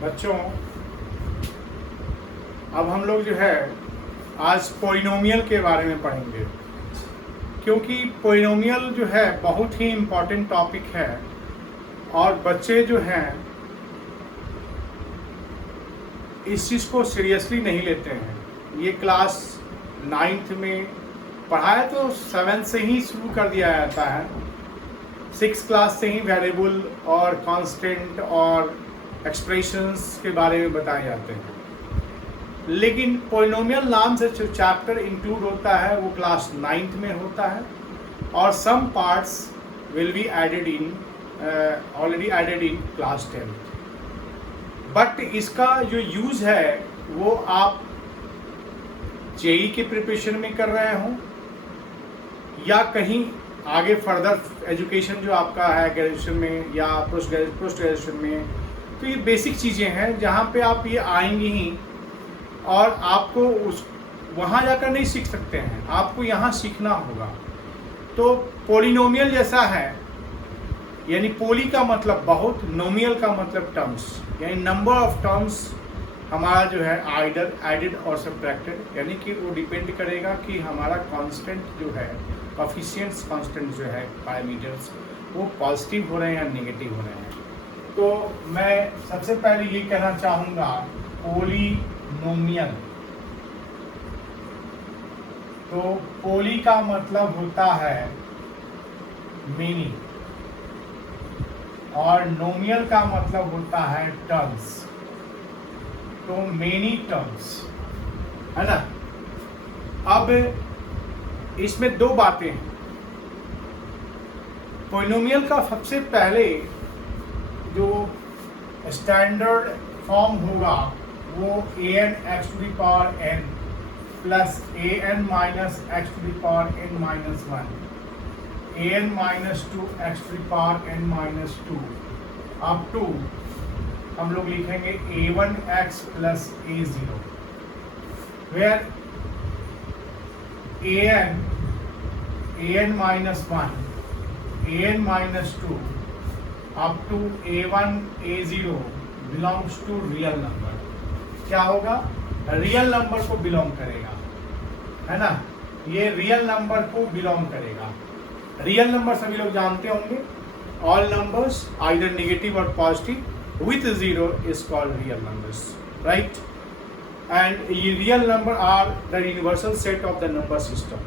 बच्चों, अब हम लोग जो है आज पोलिनोमियल के बारे में पढ़ेंगे, क्योंकि पोलिनोमियल जो है बहुत ही इम्पोर्टेंट टॉपिक है और बच्चे जो हैं इस चीज़ को सीरियसली नहीं लेते हैं। ये क्लास 9th में पढ़ाया तो 7th से ही शुरू कर दिया जाता है, 6th क्लास से ही वेरिएबल और कांस्टेंट और एक्सप्रेशंस के बारे में बताए जाते हैं। लेकिन पोलिनोमियल नाम से जो चैप्टर इंक्लूड होता है वो क्लास 9th में होता है और some parts will be added in already added in class 10th। But इसका जो यूज़ है वो आप जेई के प्रिपरेशन में कर रहे हो या कहीं आगे फर्दर एजुकेशन जो आपका है ग्रेजुएशन में या पोस्ट ग्रेजुएशन में, तो ये बेसिक चीज़ें हैं जहाँ पे आप ये आएंगी ही और आपको उस वहाँ जाकर नहीं सीख सकते हैं, आपको यहाँ सीखना होगा। तो पोलिनोमियल जैसा है, यानी पोली का मतलब बहुत, नोमियल का मतलब टर्म्स, यानी नंबर ऑफ टर्म्स हमारा जो है आइडर एडेड और सब्ट्रैक्टेड, यानी कि वो डिपेंड करेगा कि हमारा कांस्टेंट जो है कोफिशिएंट्स कांस्टेंट जो है पैरामीटर्स वो पॉजिटिव हो रहे हैं या नेगेटिव हो रहे हैं। तो मैं सबसे पहले ये कहना चाहूँगा पोलिनोमियल। तो पोली का मतलब होता है मेनी और नोमियल का मतलब होता है टर्म्स। तो मेनी टर्म्स है ना। अब इसमें दो बातें हैं। पोलिनोमियल का सबसे पहले जो स्टैंडर्ड फॉर्म होगा वो an(x⁴n) plus an - (x⁴n - 1), an - 2(x⁴n - 2) up to हम लोग लिखेंगे a1x plus a0, where an -1, an - 2 up to a1 a0 belongs to real number. क्या होगा? रियल नंबर को बिलोंग करेगा, है ना। ये रियल नंबर को बिलोंग करेगा। रियल नंबर सभी लोग जानते होंगे, ऑल नंबर्स आइदर नेगेटिव और positive with zero is called real numbers, right. And ये real number are the universal set of the number system.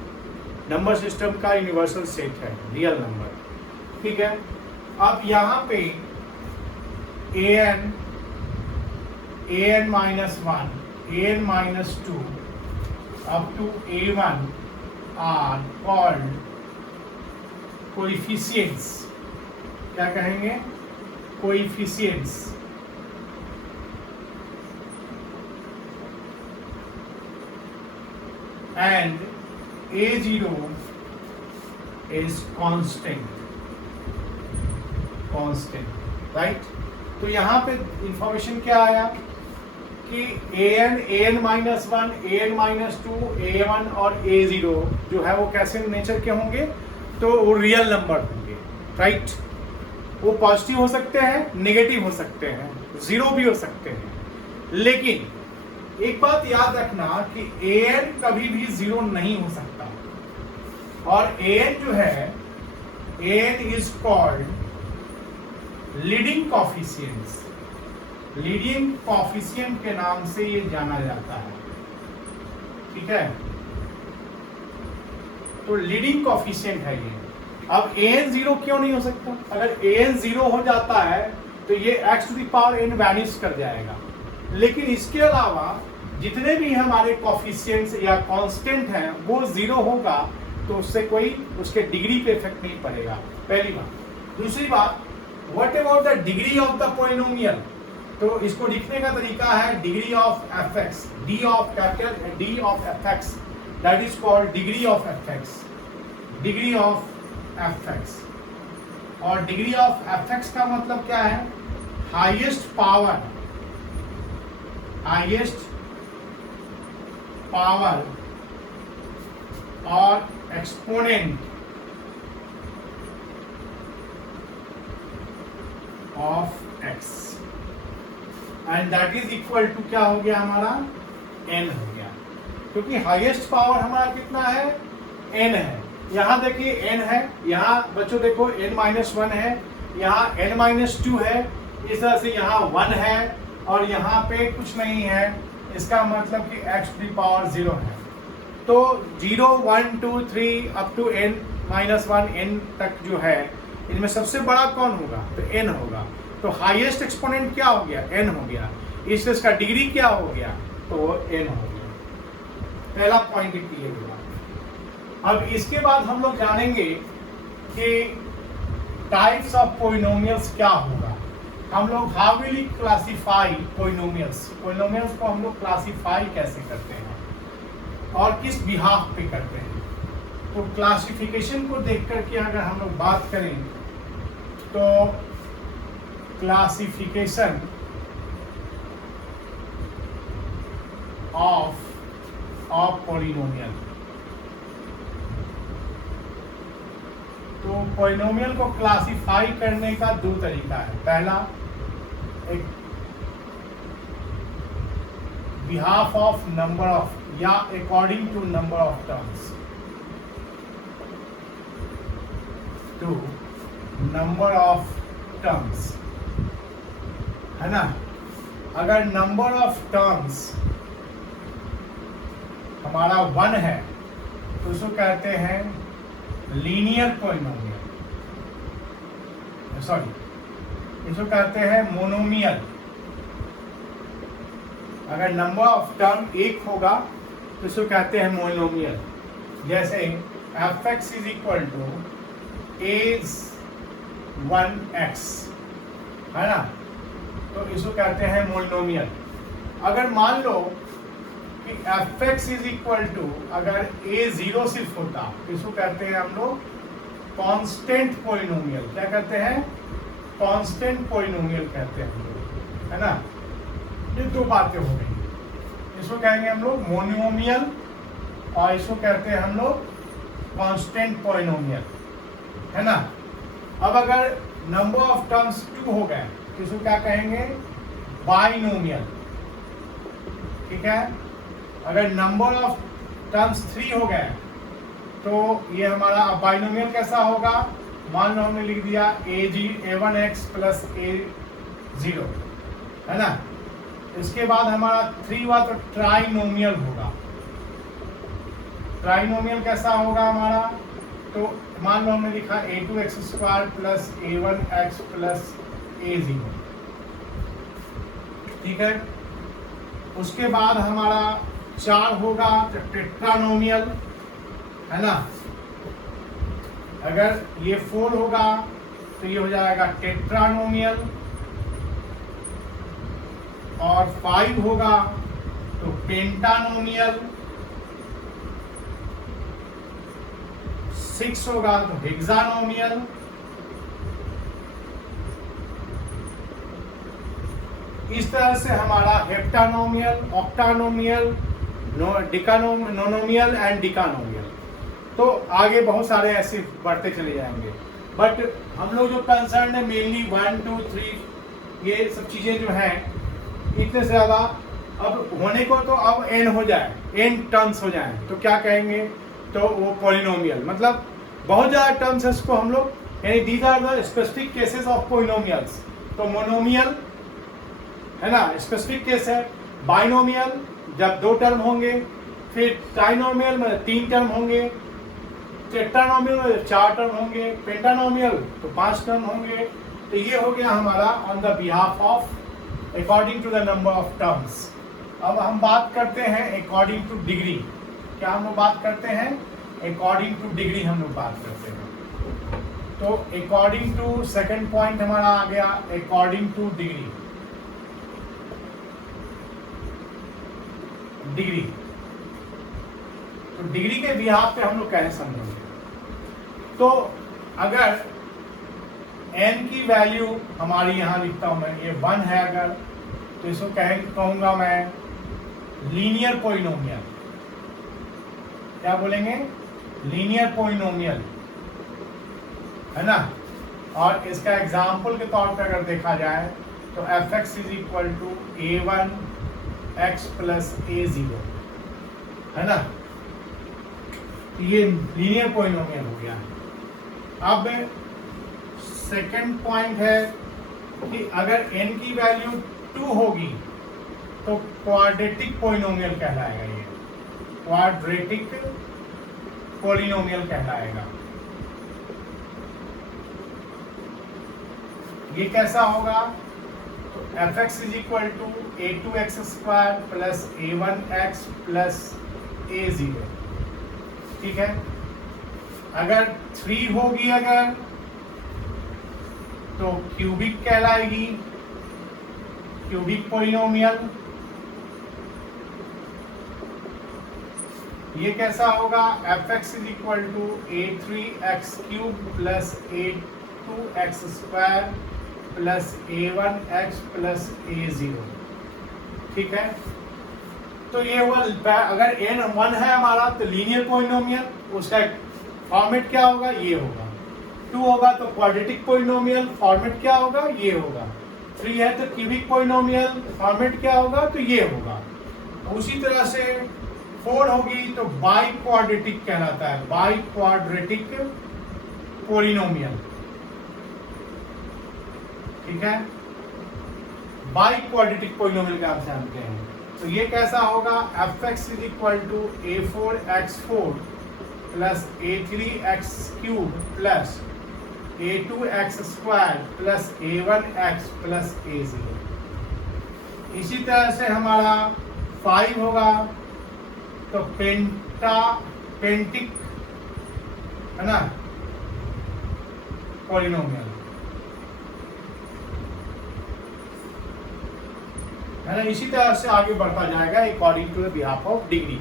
Number system का यूनिवर्सल सेट है रियल नंबर, ठीक है। अब यहाँ पे an -1, an -2 up to a1 are called coefficients। क्या कहेंगे? coefficients। and a0 is constant, right. तो यहाँ पे इंफॉर्मेशन क्या आया कि an -1, an -2, a1 और a0 जो है वो कैसे नेचर के होंगे? तो वो रियल नंबर होंगे, राइट। वो पॉजिटिव हो सकते हैं, नेगेटिव हो सकते हैं, जीरो भी हो सकते हैं। लेकिन एक बात याद रखना कि an कभी भी जीरो नहीं हो सकता। और an जो है, an is called leading coefficients. Leading coefficient के नाम से ये जाना जाता है, ठीक है। तो लीडिंग कॉफिशिएंट है ये। अब an 0 क्यों नहीं हो सकता? अगर an 0 हो जाता है तो ये x⁴n वैनिश कर जाएगा। लेकिन इसके अलावा जितने भी हमारे कॉफिशिएंट्स या कांस्टेंट हैं वो 0 होगा, तो उससे कोई उसके डिग्री पे इफेक्ट नहीं पड़ेगा, पहली बात। दूसरी बात, what about the degree of the polynomial? तो इसको लिखने का तरीका है degree of fx, d of fx, that is called degree of fx, degree of fx। और डिग्री ऑफ fx का मतलब क्या है? हाईएस्ट पावर और exponent of x। And that is equal to क्या हो गया हमारा, n हो गया, क्योंकि हाईएस्ट पावर हमारा कितना है, n है। यहाँ देखिए n है, यहाँ बच्चों देखो n-1 है, यहाँ n-2 है, इस तरह से यहाँ 1 है और यहाँ पे कुछ नहीं है, इसका मतलब कि x टू द पावर 0 है। तो 0, 1, 2, 3 अप टू n-1 n तक जो है, इनमें सबसे बड़ा कौन होगा, तो n होगा। तो हाईएस्ट एक्सपोनेंट क्या हो गया, n हो गया, इसका डिग्री क्या हो गया, तो n हो गया। पहला पॉइंट क्लियर हुआ। अब इसके बाद हम लोग जानेंगे कि टाइप्स ऑफ पोलिनोमियल्स क्या होगा। हम लोग how will we classify polynomials, polynomials को हम लोग क्लासिफाई कैसे करते हैं और किस बिहाफ पे करते हैं। तो क्लासिफिकेशन को देख करके अगर हम लोग बात करें तो क्लासिफिकेशन ऑफ पॉलिनोमियल, तो पॉलिनोमियल को क्लासिफाई करने का दो तरीका है। पहला, एक बिहाफ ऑफ नंबर ऑफ या according to number of terms, to number of terms, है ना। अगर नंबर ऑफ टर्म्स हमारा 1 है तो उसको कहते हैं लीनियर पॉलिनोमियल, सॉरी इसको कहते हैं मोनोमियल। अगर नंबर ऑफ टर्म 1 होगा तो इसको कहते हैं मोनोमियल। जैसे f(x) is equal to a(1x), है ना, तो इसको कहते हैं मोनोमियल। अगर मान लो कि f(x) इज इक्वल टू, अगर a0 सिर्फ होता तो इसको कहते हैं हम लोग कांस्टेंट पॉलिनोमियल। क्या कहते हैं, कांस्टेंट पॉलिनोमियल कहते हैं हम लोग, है ना। ये दो बातें हो गई, इसको कहेंगे हम लोग मोनोमियल और इसको कहते हैं हम लोग कांस्टेंट पॉलिनोमियल, है ना। अब अगर नंबर ऑफ टर्म्स 2 हो गए तो इसको क्या कहेंगे, बाइनोमियल, ठीक है। अगर नंबर ऑफ टर्म्स 3 हो गए तो ये हमारा बाइनोमियल कैसा होगा, मान लो हमने लिख दिया a1x प्लस a0, है ना। इसके बाद हमारा 3 हुआ तो ट्राइनोमियल होगा। ट्राइनोमियल कैसा होगा हमारा, तो मान लो हमने लिखा a2x² plus a1x plus a0, ठीक है। उसके बाद हमारा 4 होगा तो टेट्रानोमियल, है ना। अगर ये 4 होगा तो ये हो जाएगा टेट्रानोमियल, और 5 होगा तो पेंटानोमियल, 6 होगा तो हेक्सानोमियल, इस तरह से हमारा हेप्टानोमियल, ऑक्टानोमियल, नोनोमियल एंड डिकानोमियल। तो आगे बहुत सारे ऐसे बढ़ते चले जाएंगे, बट हम लोग जो कंसर्न है मेनली 1, 2, 3 ये सब चीज़ें जो हैं, इतने से ज़्यादा अब होने को तो अब n हो जाए, n टर्म्स हो जाए तो क्या कहेंगे, तो वो पॉलिनोमियल, मतलब बहुत ज़्यादा टर्म्स है उसको हम लोग, यानी these are the specific cases of polynomials. तो मोनोमियल, है ना, स्पेसिफिक केस है। बाइनोमियल जब 2 टर्म होंगे, फिर ट्राइनोमियल में 3 टर्म होंगे, टेट्रानोमियल में 4 टर्म होंगे, पेंटानोमियल तो 5 टर्म होंगे। तो ये हो गया हमारा on the behalf of according to the number of terms. अब हम बात करते हैं अकॉर्डिंग टू डिग्री। क्या हम लोग बात करते हैं, अकॉर्डिंग टू डिग्री हम लोग बात करते हैं। तो अकॉर्डिंग टू, सेकंड पॉइंट हमारा आ गया अकॉर्डिंग टू डिग्री। डिग्री, तो डिग्री के बिहाफ पे हम लोग कैसे समझेंगे, तो अगर n की वैल्यू हमारी यहाँ लिखता हूँ मैं, ये 1 है अगर, तो इसको कहूँगा मैं लीनियर पॉलिनोमियल। क्या बोलेंगे, लीनियर पॉलिनोमियल, है ना। और इसका एग्जाम्पल के तौर पर अगर देखा जाए तो f x is equal to a1 x plus a0, है ना। ये लीनियर पॉलिनोमियल हो गया। अब सेकंड पॉइंट है कि अगर n की वैल्यू 2 होगी तो क्वाड्रेटिक पॉलिनोमियल कहलाएगा। ये क्वाड्रेटिक पॉलिनोमियल कहलाएगा। ये कैसा होगा? तो f x is equal to a2x square plus a1x plus a0, ठीक है। अगर 3 होगी अगर तो क्यूबिक कहलाएगी, क्यूबिक पॉलिनोमियल। ये कैसा होगा? F x is equal to a3x cube plus a2x square plus a1x plus a0, ठीक है। तो ये हुआ, अगर n 1 है हमारा तो लीनियर पॉलिनोमियल, उसका फॉर्मेट क्या होगा? ये होगा। 2 होगा तो क्वाड्रेटिक पॉलिनोमियल, फॉर्मेट क्या होगा? ये होगा। 3 है तो क्यूबिक पॉलिनोमियल, फॉर्मेट क्या होगा? तो ये होगा। उसी तरह से 4 होगी तो बाई क्वाड्रेटिक कहलाता है, बाई क्वाड्रेटिक पॉलिनोमियल, ठीक है। बाई क्वाड्रेटिक पॉलिनोमियल का आप जानते हैं। तो ये कैसा होगा? F x is equal to a4x4 plus a3x cube plus a2x square plus a1x plus a0। इसी तरह से हमारा 5 होगा तो पेंटिक, है ना, पॉलिनोमियल, है ना। इसी तरह से आगे बढ़ता जाएगा according to the behalf of degree.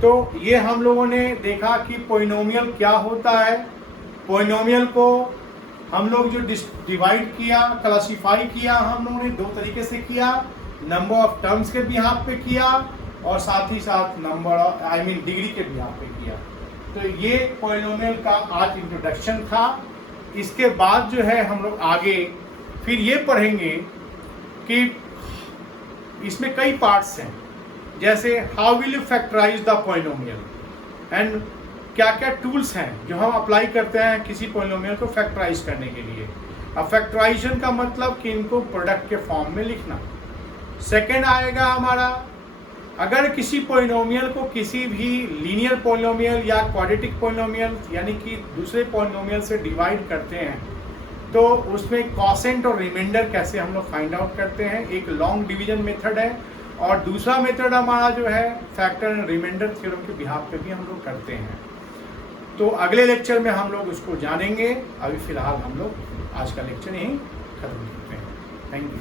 तो ये हम लोगों ने देखा कि पॉलिनोमियल क्या होता है। पॉलिनोमियल को हम लोग जो डिवाइड किया, क्लासिफाई किया, हम लोगों ने 2 तरीके से किया। नंबर ऑफ टर्म्स के बिहाफ पे किया और साथ ही साथ नंबर ऑफ डिग्री के बिहाफ पे किया। तो ये पॉलिनोमियल का आज इंट्रोडक्शन था। इसके बाद जो है हम लोग आगे फिर ये पढ़ेंगे कि इसमें कई पार्ट्स हैं, जैसे how will you factorize the polynomial and क्या क्या टूल्स हैं जो हम अप्लाई करते हैं किसी पॉलिनोमियल को फैक्टराइज करने के लिए। अब फैक्टराइजेशन का मतलब कि इनको प्रोडक्ट के फॉर्म में लिखना। सेकंड आएगा हमारा, अगर किसी पॉलिनोमियल को किसी भी लीनियर पॉलिनोमियल या क्वाड्रेटिक पॉलिनोमियल यानी कि दूसरे पॉलिनोमियल से डिवाइड करते हैं तो उसमें कॉसेंट और रिमाइंडर कैसे हम लोग फाइंड आउट करते हैं। एक लॉन्ग डिवीजन मेथड है और दूसरा मेथड हमारा जो है फैक्टर एंड रिमाइंडर थ्योरम के बिहाफ पे भी हम लोग करते हैं। तो अगले लेक्चर में हम लोग उसको जानेंगे। अभी फिलहाल हम लोग आज का लेक्चर यहीं खत्म करते हैं। Thank you.